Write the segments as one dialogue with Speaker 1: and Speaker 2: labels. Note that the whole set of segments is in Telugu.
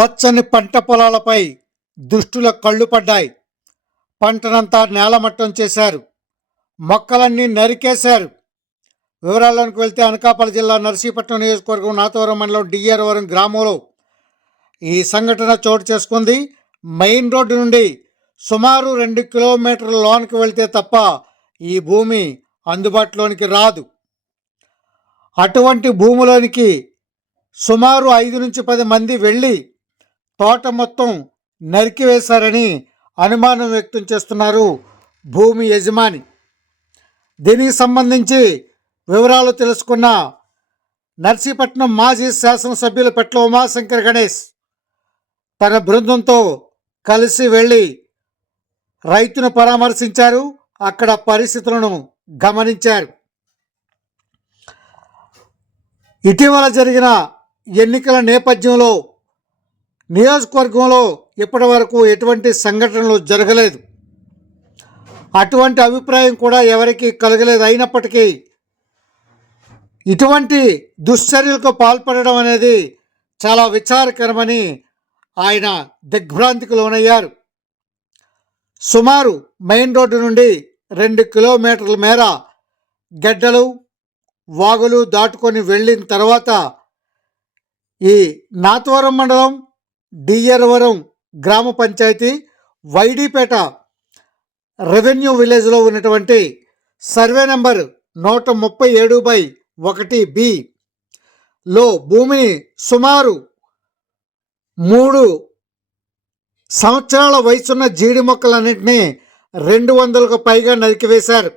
Speaker 1: పచ్చని పంట పొలాలపై దుష్టుల కళ్ళు పడ్డాయి. పంటనంతా నేలమట్టం చేశారు. మొక్కలన్నీ నరికేశారు. వివరాల్లోకి వెళ్తే అనకాపల్లి జిల్లా నర్సీపట్నం నియోజకవర్గం నాతవరం మండలం డిఆర్వరం గ్రామంలో ఈ సంఘటన చోటు చేసుకుంది. మెయిన్ రోడ్డు నుండి సుమారు రెండు కిలోమీటర్ల లోనికి వెళ్తే తప్ప ఈ భూమి అందుబాటులోనికి రాదు. అటువంటి భూమిలోనికి సుమారు ఐదు నుంచి పది మంది వెళ్ళి తోట మొత్తం నరికివేశారని అనుమానం వ్యక్తం చేస్తున్నారు భూమి యజమాని. దీనికి సంబంధించి వివరాలు తెలుసుకున్న నర్సీపట్నం మాజీ శాసనసభ్యులు పెట్ల ఉమాశంకర్ గణేష్ తన బృందంతో కలిసి వెళ్ళి రైతును పరామర్శించారు. అక్కడ పరిస్థితులను గమనించారు. ఇటీవల జరిగిన ఎన్నికల నేపథ్యంలో నియోజకవర్గంలో ఇప్పటి వరకు ఎటువంటి సంఘటనలు జరగలేదు. అటువంటి అభిప్రాయం కూడా ఎవరికి కలగలేదు. అయినప్పటికీ ఇటువంటి దుశ్చర్యలకు పాల్పడడం అనేది చాలా విచారకరమని ఆయన దిగ్భ్రాంతికి లోనయ్యారు. సుమారు మెయిన్ రోడ్డు నుండి రెండు కిలోమీటర్ల మేర గడ్డలు వాగులు దాటుకొని వెళ్ళిన తర్వాత ఈ నాతవరం మండలం డియర్వరం గ్రామ పంచాయతీ వైడీపేట రెవెన్యూ విలేజ్లో ఉన్నటువంటి సర్వే నెంబర్ నూట ముప్పై ఏడు బై ఒకటి బి లో భూమిని సుమారు మూడు సంవత్సరాల వయసున్న జీడి మొక్కలన్నింటినీ రెండు వందలకు పైగా నరికివేశారు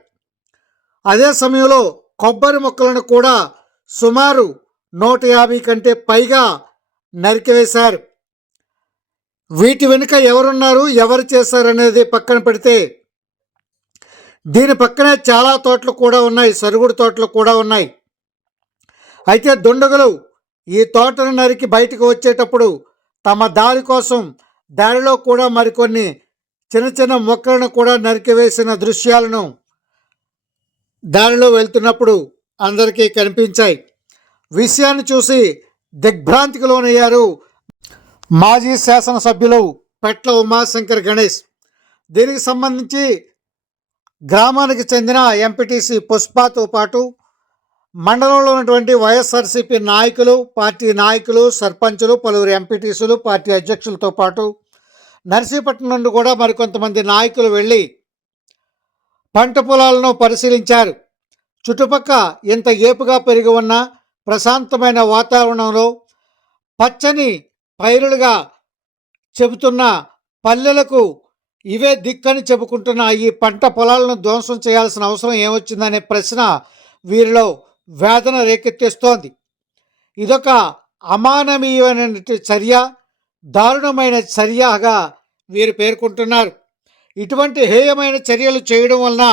Speaker 1: అదే సమయంలో కొబ్బరి మొక్కలను కూడా సుమారు నూట యాభై కంటే పైగా నరికివేశారు వీటి వెనుక ఎవరున్నారు ఎవరు చేశారనేది పక్కన పెడితే దీని పక్కనే చాలా తోటలు కూడా ఉన్నాయి సరుగుడు తోటలు కూడా ఉన్నాయి. అయితే దుండగులు ఈ తోటను నరికి బయటకు వచ్చేటప్పుడు తమ దారి కోసం దారిలో కూడా మరికొన్ని చిన్న చిన్న మొక్కలను కూడా నరికివేసిన దృశ్యాలను దారిలో వెళ్తున్నప్పుడు అందరికీ కనిపించాయి. విషయాన్ని చూసి దిగ్భ్రాంతికి లోనయ్యారు మాజీ శాసనసభ్యులు పెట్ల ఉమాశంకర్ గణేష్ దీనికి సంబంధించి గ్రామానికి చెందిన ఎంపీటీసీ పుష్పతో పాటు మండలంలో ఉన్నటువంటి వైఎస్ఆర్సీపీ నాయకులు పార్టీ నాయకులు సర్పంచులు పలువురు ఎంపీటీసీలు పార్టీ అధ్యక్షులతో పాటు నర్సీపట్నం నుండి కూడా మరికొంతమంది నాయకులు వెళ్ళి పంట పొలాలను పరిశీలించారు. చుట్టుపక్క ఇంత ఏపుగా పెరిగి ఉన్న ప్రశాంతమైన వాతావరణంలో పచ్చని పైరులుగా చెబుతున్న పల్లెలకు ఇవే దిక్కని చెప్పుకుంటున్న ఈ పంట పొలాలను ధ్వంసం చేయాల్సిన అవసరం ఏమొచ్చిందనే ప్రశ్న వీరిలో వేదన రేకెత్తిస్తోంది. ఇదొక అమానవీయమైన చర్య దారుణమైన చర్యగా వీరు పేర్కొంటున్నారు. ఇటువంటి హేయమైన చర్యలు చేయడం వలన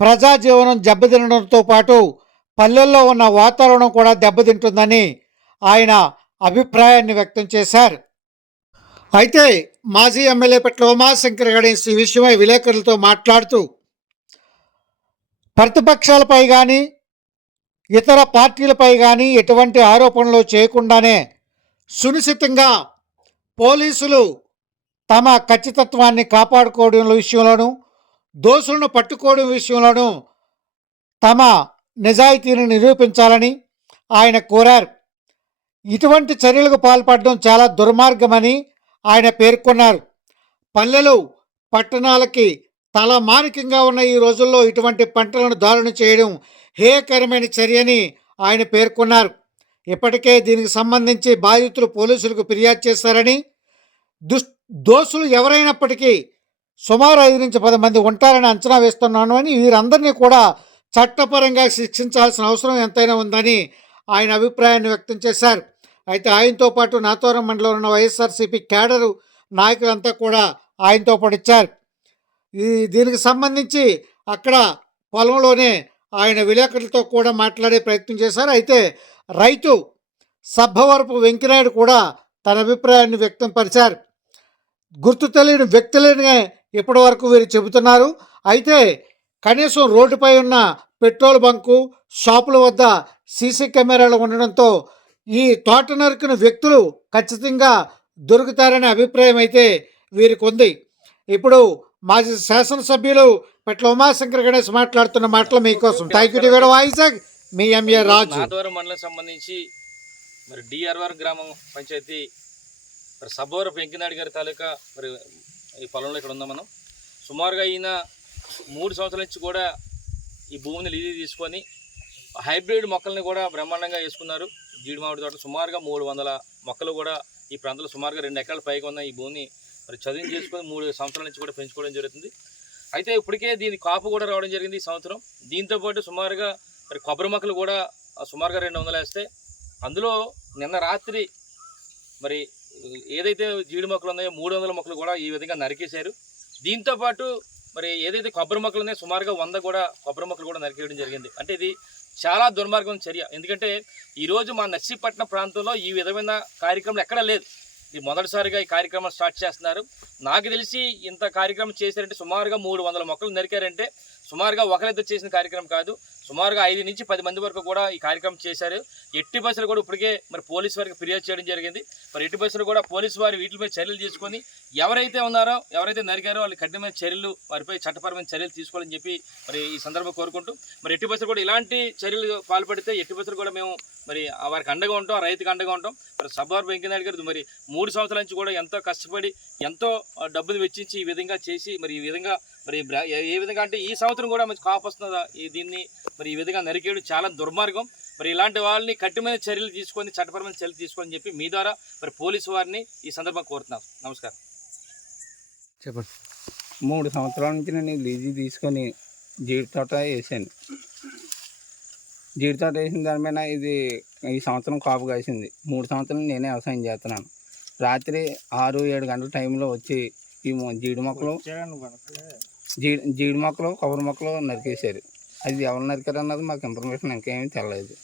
Speaker 1: ప్రజా జీవనం దెబ్బతినడంతో పాటు పల్లెల్లో ఉన్న వాతావరణం కూడా దెబ్బతింటుందని ఆయన అభిప్రాయాన్ని వ్యక్తం చేశారు. అయితే మాజీ ఎమ్మెల్యే పట్ల ఉమాశంకర్ గణేష్ ఈ విషయమై విలేకరులతో మాట్లాడుతూ ప్రతిపక్షాలపై కానీ ఇతర పార్టీలపై కానీ ఎటువంటి ఆరోపణలు చేయకుండానే సునిశ్చితంగా పోలీసులు తమ ఖచ్చితత్వాన్ని కాపాడుకోవడం విషయంలోనూ దోషులను పట్టుకోవడం విషయంలోనూ తమ నిజాయితీని నిరూపించాలని ఆయన కోరారు. ఇటువంటి చర్యలకు పాల్పడడం చాలా దుర్మార్గమని ఆయన పేర్కొన్నారు. పల్లెలు పట్టణాలకి తలమానికంగా ఉన్న ఈ రోజుల్లో ఇటువంటి పంటలను దారుణ చేయడం హేయకరమైన చర్యని ఆయన పేర్కొన్నారు. ఇప్పటికే దీనికి సంబంధించి బాధితులు పోలీసులకు ఫిర్యాదు చేశారని దుష్ దోషులు ఎవరైనప్పటికీ సుమారు ఐదు నుంచి పది మంది ఉంటారని అంచనా వేస్తున్నాను అని వీరందరినీ కూడా చట్టపరంగా శిక్షించాల్సిన అవసరం ఎంతైనా ఉందని ఆయన అభిప్రాయాన్ని వ్యక్తం చేశారు. అయితే ఆయనతో పాటు నాతోరం మండలంలో ఉన్న వైఎస్ఆర్సీపీ క్యాడరు నాయకులంతా కూడా ఆయనతో పాటు ఇచ్చారు. ఈ దీనికి సంబంధించి అక్కడ పొలంలోనే ఆయన విలేకరులతో కూడా మాట్లాడే ప్రయత్నం చేశారు. అయితే రైతు సబ్బవరపు వెంకనాయుడు కూడా తన అభిప్రాయాన్ని వ్యక్తం పరిచారు. గుర్తు తెలియని వ్యక్తులనే ఇప్పటి వరకు వీరు చెబుతున్నారు. అయితే కనీసం రోడ్డుపై ఉన్న పెట్రోల్ బంకు షాపుల వద్ద సీసీ కెమెరాలు ఉండడంతో ఈ తోట నరికిన వ్యక్తులు ఖచ్చితంగా దొరుకుతారనే అభిప్రాయం అయితే వీరికి ఉంది ఇప్పుడు మాజీ శాసనసభ్యులు పెట్ల ఉమాశంకర్ గణేష్ మాట్లాడుతున్న మాటలు మీకోసం. థ్యాంక్ యూ డివైడ్ వైజాగ్ మీ ఎంఏ రాజు
Speaker 2: నాదవరం మండలం సంబంధించి మరి డిఆర్ఆర్ గ్రామం పంచాయతీ మరి సబ్బవర వెంకినాయుడు గారి తాలూకా మరి ఈ పొలంలో ఇక్కడ ఉన్నాం మనం. సుమారుగా ఈయన మూడు సంవత్సరాల నుంచి కూడా ఈ భూమిని లీజు తీసుకొని హైబ్రిడ్ మొక్కల్ని కూడా బ్రహ్మాండంగా వేసుకున్నారు. జీడి మామిడి తోట సుమారుగా మూడు వందల మొక్కలు కూడా ఈ ప్రాంతంలో సుమారుగా రెండు ఎకరాల పైగా ఉన్న ఈ భూమిని మరి చదువు చేసుకొని మూడు సంవత్సరాల నుంచి కూడా పెంచుకోవడం జరుగుతుంది. అయితే ఇప్పటికే దీని కాపు కూడా రావడం జరిగింది ఈ సంవత్సరం. దీంతో పాటు సుమారుగా మరి కొబ్బరి మొక్కలు కూడా సుమారుగా రెండు వందలు వేస్తే అందులో నిన్న రాత్రి మరి ఏదైతే జీడి మొక్కలు ఉన్నాయో మూడు వందల మొక్కలు కూడా ఈ విధంగా నరికేశారు. దీంతో పాటు మరి ఏదైతే కొబ్బరి మొక్కలు సుమారుగా వంద కూడా కొబ్బరి మొక్కలు కూడా నరికేయడం జరిగింది. అంటే ఇది చాలా దుర్మార్గం చర్య. ఎందుకంటే ఈరోజు మా నర్సీపట్నం ప్రాంతంలో ఈ విధమైన కార్యక్రమం ఎక్కడా లేదు. ఇది మొదటిసారిగా ఈ కార్యక్రమం స్టార్ట్ చేస్తున్నారు. నాకు తెలిసి ఇంత కార్యక్రమం చేశారంటే సుమారుగా మూడు వందల మొక్కలు నరికారంటే సుమారుగా ఒకరిద్దరు చేసిన కార్యక్రమం కాదు సుమారుగా ఐదు నుంచి పది మంది వరకు కూడా ఈ కార్యక్రమం చేశారు. ఎట్టి బస్సులు కూడా ఇప్పటికే మరి పోలీసు వారికి ఫిర్యాదు చేయడం జరిగింది. మరి ఎట్టి బస్సులు కూడా పోలీసు వారు వీటిపై చర్యలు తీసుకొని ఎవరైతే ఉన్నారో ఎవరైతే నరికారో వాళ్ళు కఠినమైన చర్యలు వారిపై చట్టపరమైన చర్యలు తీసుకోవాలని చెప్పి మరి ఈ సందర్భం కోరుకుంటూ మరి ఎట్టి బస్సులు కూడా ఇలాంటి చర్యలు పాల్పడితే ఎట్టి బస్సులు కూడా మేము మరి వారికి అండగా ఉంటాం ఆ రైతుకి అండగా ఉంటాం. మరి సబ్బార్ వెంకయ్య గారు మరి మూడు సంవత్సరాల నుంచి కూడా ఎంతో కష్టపడి ఎంతో డబ్బులు వెచ్చించి ఈ విధంగా చేసి మరి ఈ విధంగా మరి ఏ- విధంగా అంటే ఈ సంవత్సరం కూడా మంచి కాపు వస్తున్నదా ఈ దీన్ని మరి ఈ విధంగా నరికేయడం చాలా దుర్మార్గం. మరి ఇలాంటి వాళ్ళని కఠినమైన చర్యలు తీసుకొని చట్టపరమైన చర్యలు తీసుకొని చెప్పి మీ ద్వారా మరి పోలీసు వారిని ఈ సందర్భంగా కోరుతున్నాం. నమస్కారం.
Speaker 1: చెప్పండి.
Speaker 3: మూడు సంవత్సరాల నుంచి నేను లీజు తీసుకొని జీడి తోట వేసాను. జీడి తోట వేసిన దాని మీద ఇది ఈ సంవత్సరం కాపు కాసింది. మూడు సంవత్సరాలు నేనే వ్యవసాయం చేస్తున్నాను. రాత్రి ఆరు ఏడు గంటల టైంలో వచ్చి ఈ మొ- జీడి మొక్కలు జీడి జీడి మొక్కలు కొబ్బరి మొక్కలు నరికేశారు. అది ఎవరు నరికారు అన్నది మాకు ఇన్ఫర్మేషన్ ఇంకేమీ తెలియదు